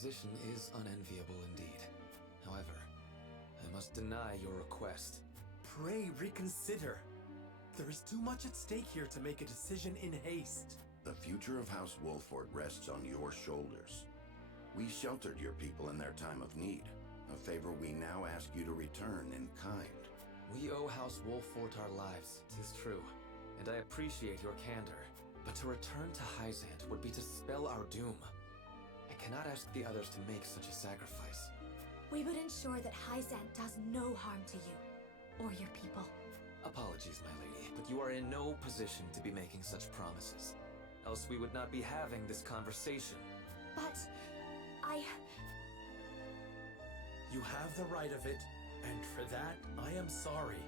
position is unenviable indeed. However, I must deny your request. Pray reconsider. There is too much at stake here to make a decision in haste. The future of House Wolffort rests on your shoulders. We sheltered your people in their time of need, a favor we now ask you to return in kind. We owe House Wolffort our lives, 'tis true, and I appreciate your candor. But to return to Hyzant would be to spell our doom. I cannot ask the others to make such a sacrifice. We would ensure that Hyzant does no harm to you, or your people. Apologies, my lady, but you are in no position to be making such promises. Else we would not be having this conversation. But You have the right of it, and for that, I am sorry.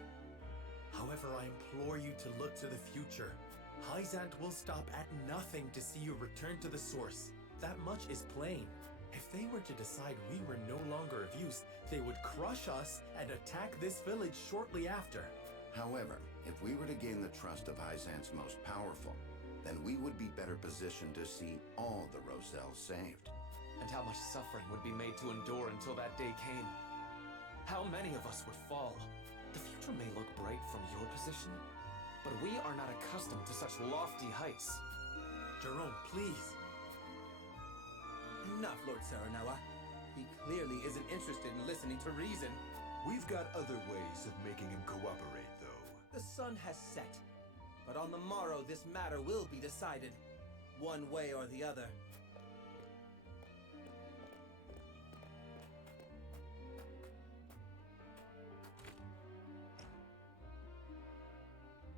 However, I implore you to look to the future. Hyzant will stop at nothing to see you return to the source. That much is plain. If they were to decide we were no longer of use, they would crush us and attack this village shortly after. However, if we were to gain the trust of Hyzant's most powerful, then we would be better positioned to see all the Roselle saved. And how much suffering would be made to endure until that day came. How many of us would fall? The future may look bright from your position, but we are not accustomed to such lofty heights. Jerome, please. Enough, Lord Saranawa. He clearly isn't interested in listening to reason. We've got other ways of making him cooperate, though. The sun has set, but on the morrow this matter will be decided, one way or the other.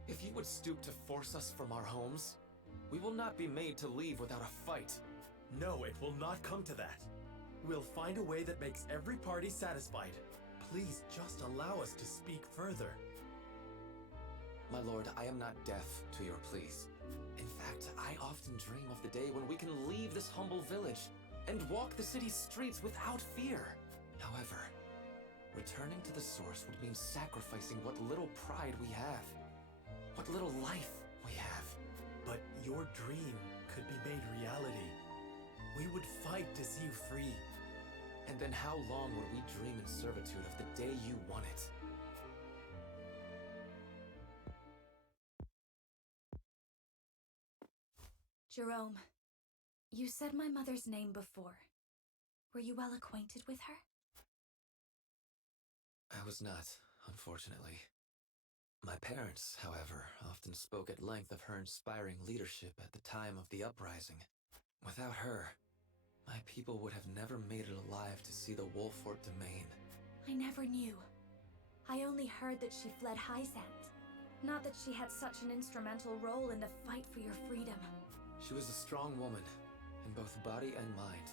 If you would stoop to force us from our homes, we will not be made to leave without a fight. No, it will not come to that. We'll find a way that makes every party satisfied. Please just allow us to speak further. My lord, I am not deaf to your pleas. In fact, I often dream of the day when we can leave this humble village and walk the city's streets without fear. However, returning to the source would mean sacrificing what little pride we have, what little life we have. But your dream could be made reality. We would fight to see you free. And then how long would we dream in servitude of the day you won it? Jerome, you said my mother's name before. Were you well acquainted with her? I was not, unfortunately. My parents, however, often spoke at length of her inspiring leadership at the time of the uprising. Without her, my people would have never made it alive to see the Wolffort domain. I never knew. I only heard that she fled Hyzant. Not that she had such an instrumental role in the fight for your freedom. She was a strong woman, in both body and mind.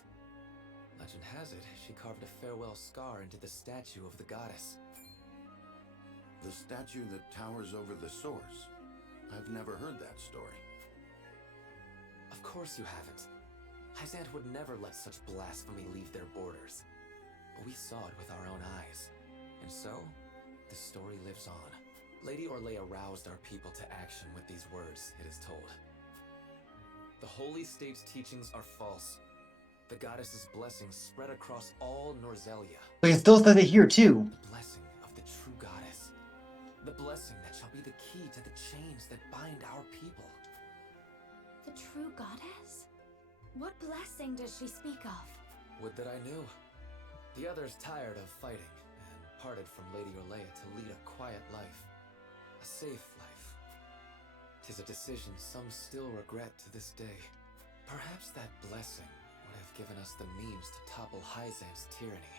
Legend has it, she carved a farewell scar into the statue of the goddess. The statue that towers over the source. I've never heard that story. Of course you haven't. Hyzant would never let such blasphemy leave their borders. But we saw it with our own eyes. And so, the story lives on. Lady Orlea roused our people to action with these words, it is told. The Holy State's teachings are false. The goddess's blessings spread across all Norzelia. But it still says it here too. The blessing of the true goddess. The blessing that shall be the key to the chains that bind our people. The true goddess? What blessing does she speak of? Would that I knew. The others tired of fighting and parted from Lady Orlea to lead a quiet life. A safe life. 'Tis a decision some still regret to this day. Perhaps that blessing would have given us the means to topple Hyzant's tyranny.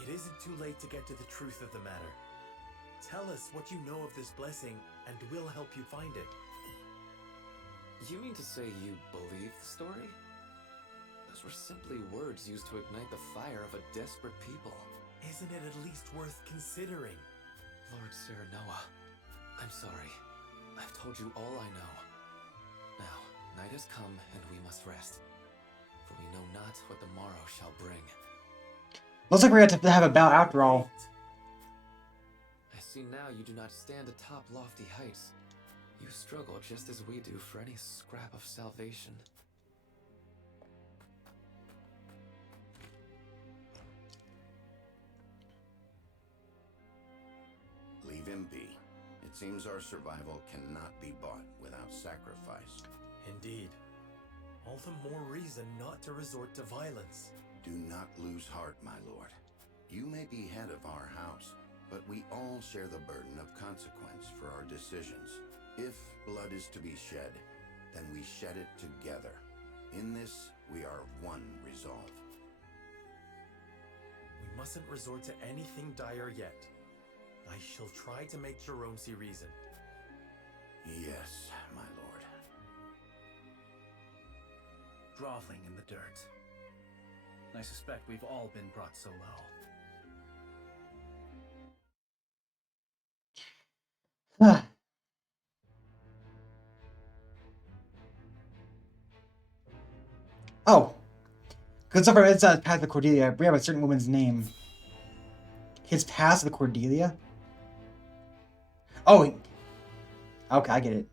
It isn't too late to get to the truth of the matter. Tell us what you know of this blessing, and we'll help you find it. You mean to say you believe the story? Those were simply words used to ignite the fire of a desperate people. Isn't it at least worth considering? Lord Saranoa, I'm sorry. I've told you all I know. Now, night has come and we must rest. For we know not what the morrow shall bring. Looks like we're going to have a bout after all. I see now you do not stand atop lofty heights. You struggle just as we do for any scrap of salvation. Pimpy. It seems our survival cannot be bought without sacrifice. Indeed. All the more reason not to resort to violence. Do not lose heart, my lord. You may be head of our house, but we all share the burden of consequence for our decisions. If blood is to be shed, then we shed it together. In this, we are of one resolve. We mustn't resort to anything dire yet. I shall try to make Jerome see reason. Yes, my lord. Groveling in the dirt. I suspect we've all been brought so low. Oh. Because so far it's Path of Cordelia. We have a certain woman's name. His Path of Cordelia? Oh. Okay, I get it.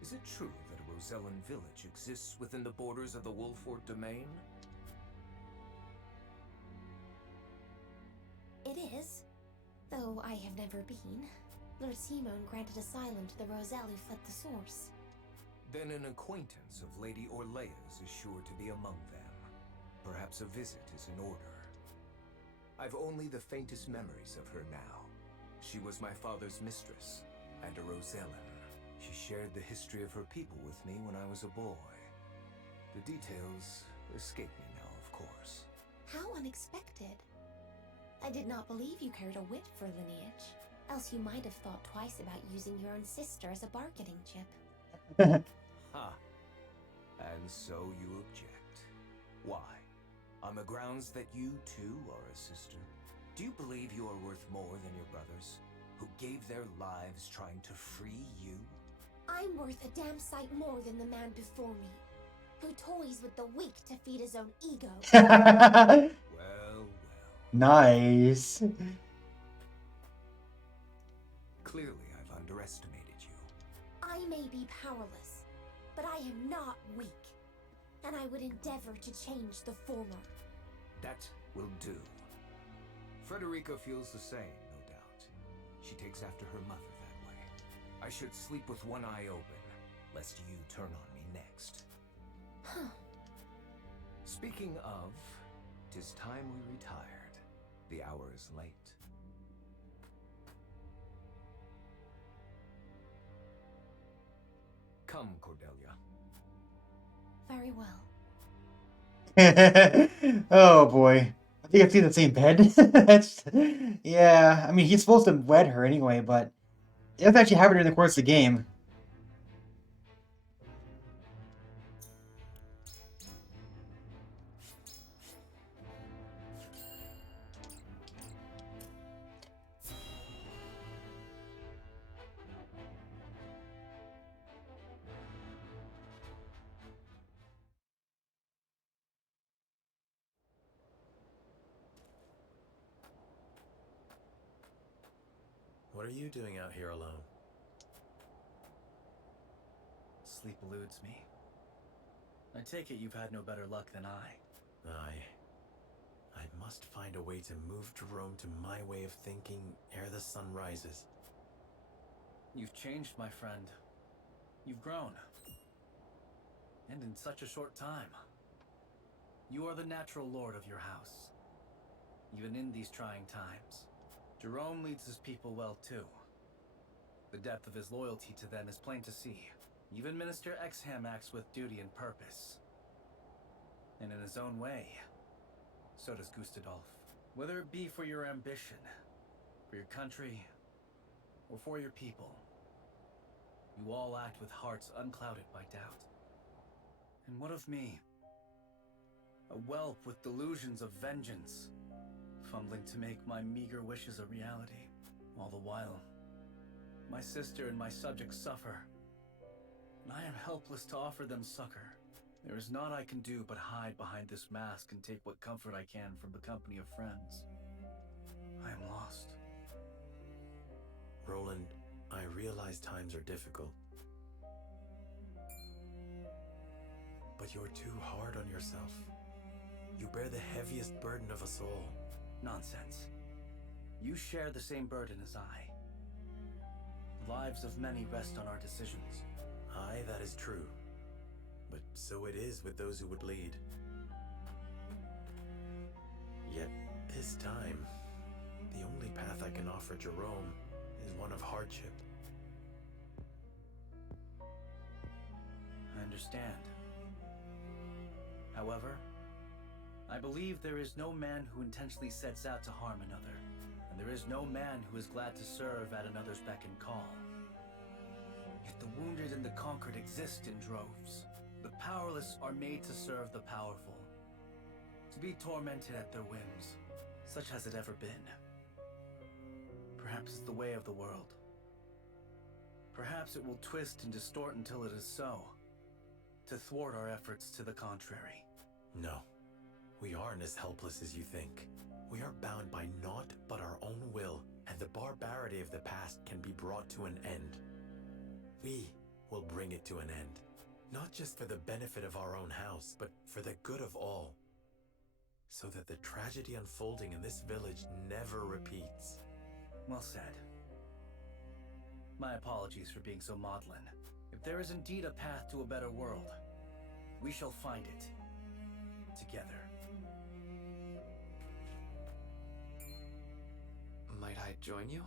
Is it true that a Rosellan village exists within the borders of the Wolffort domain? It is, though I have never been. Lord Simon granted asylum to the Roselle who fled the source. Then an acquaintance of Lady Orlea's is sure to be among them. Perhaps a visit is in order. I've only the faintest memories of her now. She was my father's mistress, and a Rosellan. She shared the history of her people with me when I was a boy. The details escape me now, of course. How unexpected. I did not believe you cared a whit for lineage. Else you might have thought twice about using your own sister as a bargaining chip. Ha! And so you object. Why? On the grounds that you too are a sister? Do you believe you are worth more than your brothers, who gave their lives trying to free you? I'm worth a damn sight more than the man before me, who toys with the weak to feed his own ego. Well, well. Nice. Clearly, I've underestimated you. I may be powerless, but I am not weak, and I would endeavor to change the former. That will do. Frederica feels the same, no doubt. She takes after her mother that way. I should sleep with one eye open, lest you turn on me next. Huh. Speaking of, 'tis time we retired. The hour is late. Come, Cordelia. Very well. Oh boy. I think I've seen the same bed. Yeah, I mean, he's supposed to wed her anyway, but it doesn't actually happen during the course of the game. What are you doing out here alone? Sleep eludes me. I take it you've had no better luck than I. I must find a way to move Jerome to my way of thinking ere the sun rises. You've changed, my friend. You've grown. And in such a short time. You are the natural lord of your house. Even in these trying times. Jerome leads his people well too. The depth of his loyalty to them is plain to see. Even Minister Exham acts with duty and purpose. And in his own way, so does Gustadolf. Whether it be for your ambition, for your country, or for your people, you all act with hearts unclouded by doubt. And what of me? A whelp with delusions of vengeance, fumbling to make my meager wishes a reality. All the while, my sister and my subjects suffer, and I am helpless to offer them succor. There is naught I can do but hide behind this mask and take what comfort I can from the company of friends. I am lost. Roland, I realize times are difficult. But you're too hard on yourself. You bear the heaviest burden of us all. Nonsense. You share the same burden as I. The lives of many rest on our decisions. Aye, that is true. But so it is with those who would lead. Yet, this time, the only path I can offer Jerome is one of hardship. I understand. However, I believe there is no man who intentionally sets out to harm another, and there is no man who is glad to serve at another's beck and call. Yet the wounded and the conquered exist in droves. The powerless are made to serve the powerful, to be tormented at their whims. Such has it ever been. Perhaps it's the way of the world. Perhaps it will twist and distort until it is so, to thwart our efforts to the contrary. No, we aren't as helpless as you think. We are bound by naught but our own will, and the barbarity of the past can be brought to an end. We will bring it to an end, not just for the benefit of our own house, but for the good of all, so that the tragedy unfolding in this village never repeats. Well said. My apologies for being so maudlin. If there is indeed a path to a better world, we shall find it together. Might I join you?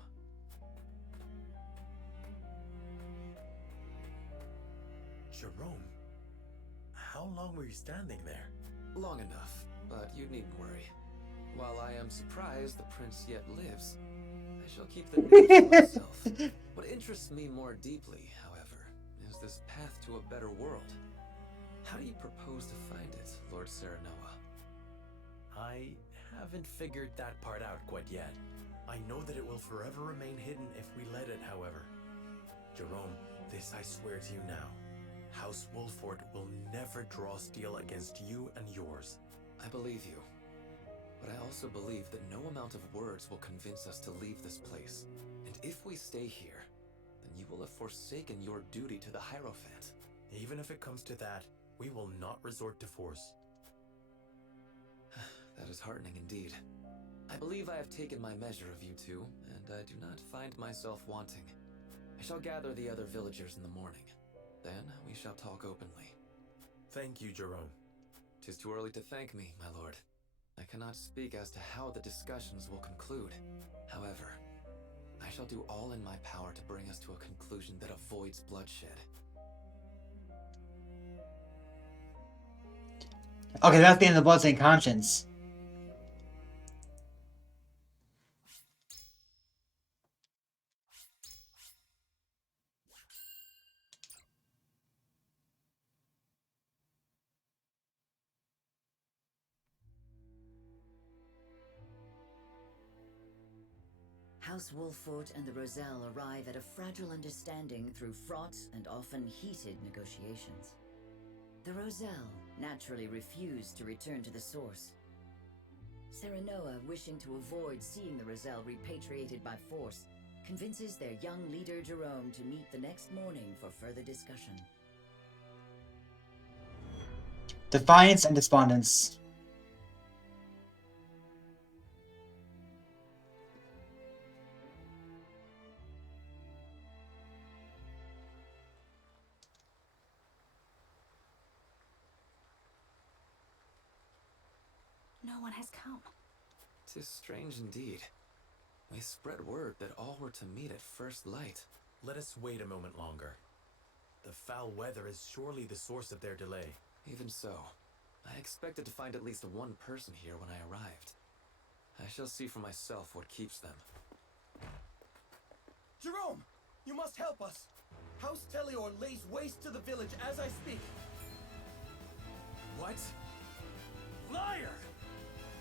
Jerome, how long were you standing there? Long enough, but you needn't worry. While I am surprised the prince yet lives, I shall keep the news to myself. What interests me more deeply, however, is this path to a better world. How do you propose to find it, Lord Serenoa? I haven't figured that part out quite yet. I know that it will forever remain hidden if we let it, however. Jerome, this I swear to you now. House Wolffort will never draw steel against you and yours. I believe you. But I also believe that no amount of words will convince us to leave this place. And if we stay here, then you will have forsaken your duty to the Hierophant. Even if it comes to that, we will not resort to force. That is heartening indeed. I believe I have taken my measure of you two, and I do not find myself wanting. I shall gather the other villagers in the morning. Then we shall talk openly. Thank you, Jerome. 'Tis too early to thank me, my lord. I cannot speak as to how the discussions will conclude. However, I shall do all in my power to bring us to a conclusion that avoids bloodshed. Okay, that's the end of the Bloodstained Conscience. House Wolffort and the Roselle arrive at a fragile understanding through fraught and often heated negotiations. The Roselle naturally refused to return to the source. Serenoa, wishing to avoid seeing the Roselle repatriated by force, convinces their young leader Jerome to meet the next morning for further discussion. Defiance and Despondence. No one has come. 'Tis strange indeed. We spread word that all were to meet at first light. Let us wait a moment longer. The foul weather is surely the source of their delay. Even so, I expected to find at least one person here when I arrived. I shall see for myself what keeps them. Jerome! You must help us! House Telior lays waste to the village as I speak. What? Liar!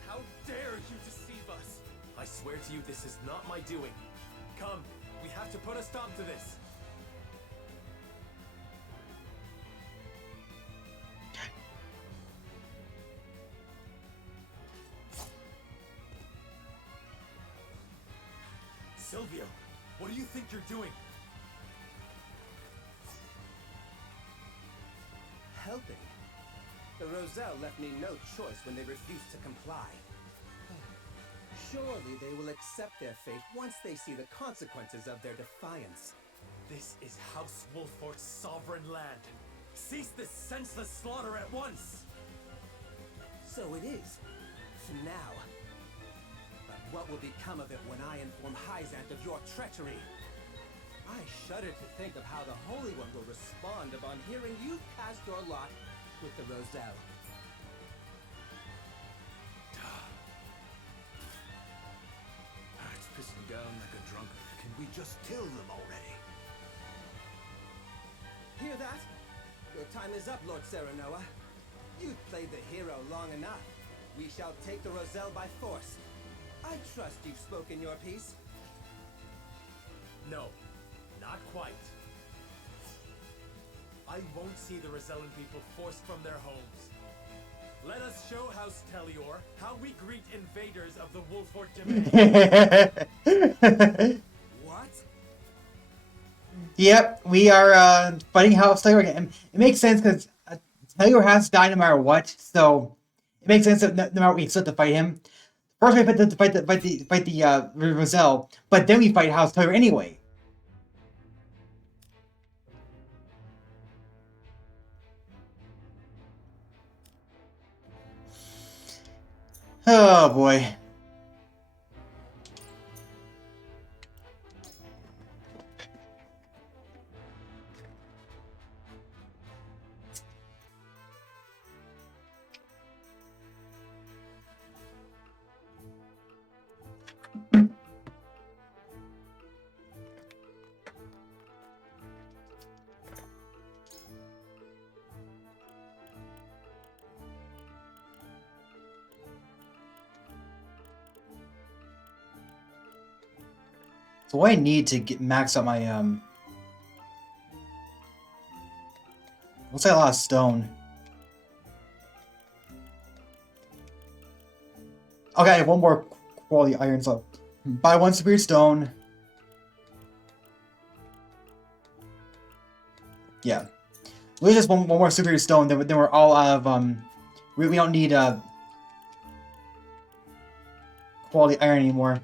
How dare you deceive us? I swear to you, this is not my doing. Come, we have to put a stop to this. Silvio, what do you think you're doing? Helping? The Roselle left me no choice when they refused to comply. Surely they will accept their fate once they see the consequences of their defiance. This is House Wolffort's sovereign land. Cease this senseless slaughter at once! So it is. Now. But what will become of it when I inform Hyzant of your treachery? I shudder to think of how the Holy One will respond upon hearing you cast your lot with the Roselle. It's pissing down like a drunkard. Can we just kill them already? Hear that? Your time is up, Lord Serenoa. You've played the hero long enough. We shall take the Roselle by force. I trust you've spoken your piece. No, not quite. I won't see the Rosellan people forced from their homes. Let us show House Telior how we greet invaders of the Wolffort demesne. What? Yep, we are fighting House Telior again. It makes sense because Telior has to die no matter what, so it makes sense that no matter what we still have to fight him. First we fight the Roselle, but then we fight House Telior anyway. Oh boy. So what I need to get max out my looks like a lot of stone. Okay, I have one more quality iron, so buy one superior stone. Yeah. Lose just one more superior stone, then we're all out of we don't need quality iron anymore.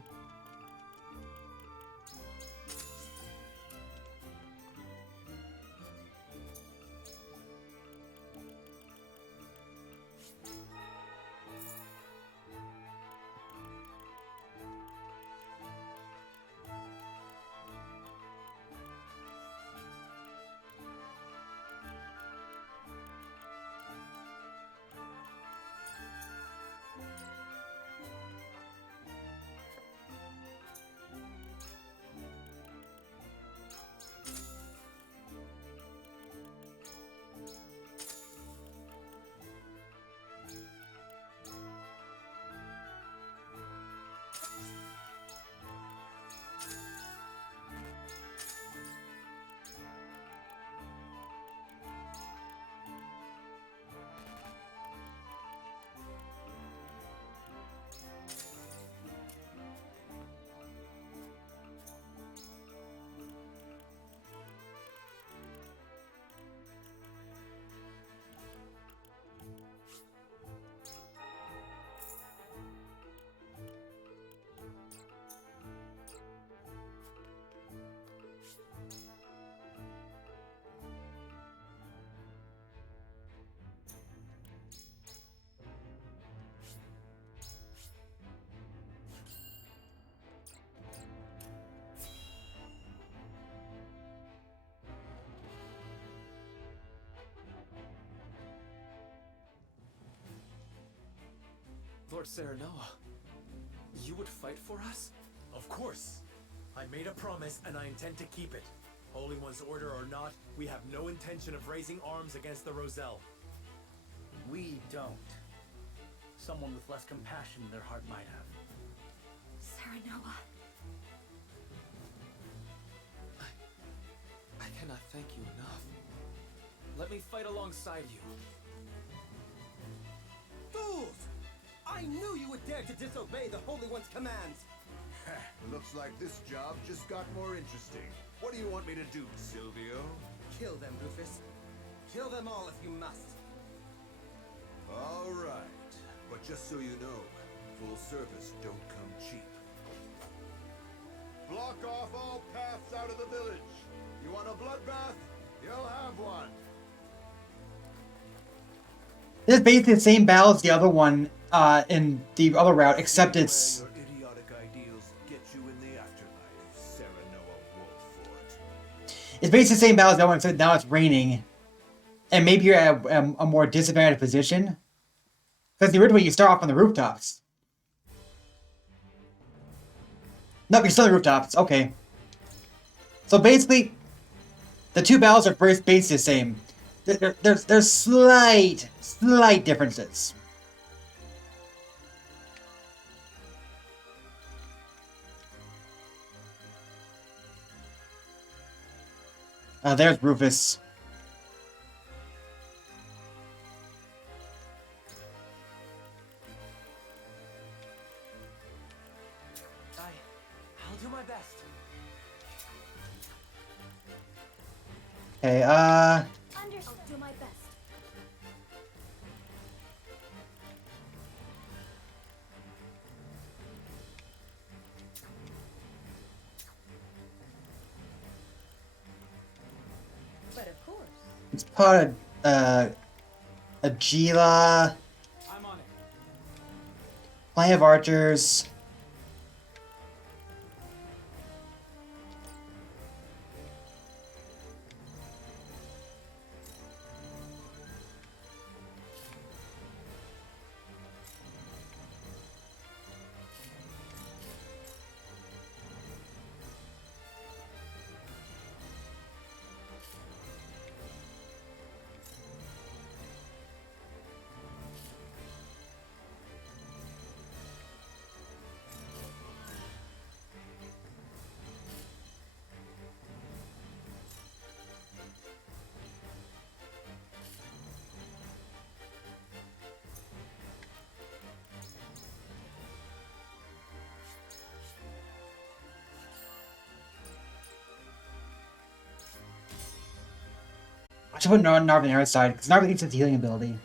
Lord Serenoa, you would fight for us? Of course. I made a promise and I intend to keep it. Holy One's order or not, we have no intention of raising arms against the Roselle. We don't. Someone with less compassion in their heart might have. Serenoa. I cannot thank you enough. Let me fight alongside you. Fools! I knew you would dare to disobey the Holy One's commands! Looks like this job just got more interesting. What do you want me to do, Silvio? Kill them, Rufus. Kill them all if you must. All right. But just so you know, full service don't come cheap. Block off all paths out of the village. You want a bloodbath? You'll have one. It's basically the same battle as the other one in the other route, except it's... Your idiotic ideals get you in the afterlife, Sarah Noah Wolffort. It's basically the same battle as the other one, except now it's raining. And maybe you're at a more disadvantaged position. Because the original you start off on the rooftops. Nope, you're still on the rooftops. Okay. So basically, the two battles are basically the same. There's slight differences. There's Rufus. I'll do my best. Okay, I'll do my best. But of course. it's part of, Agila, I'm on it. plenty of archers. I should put Narva on the other side, because Narva needs its healing ability.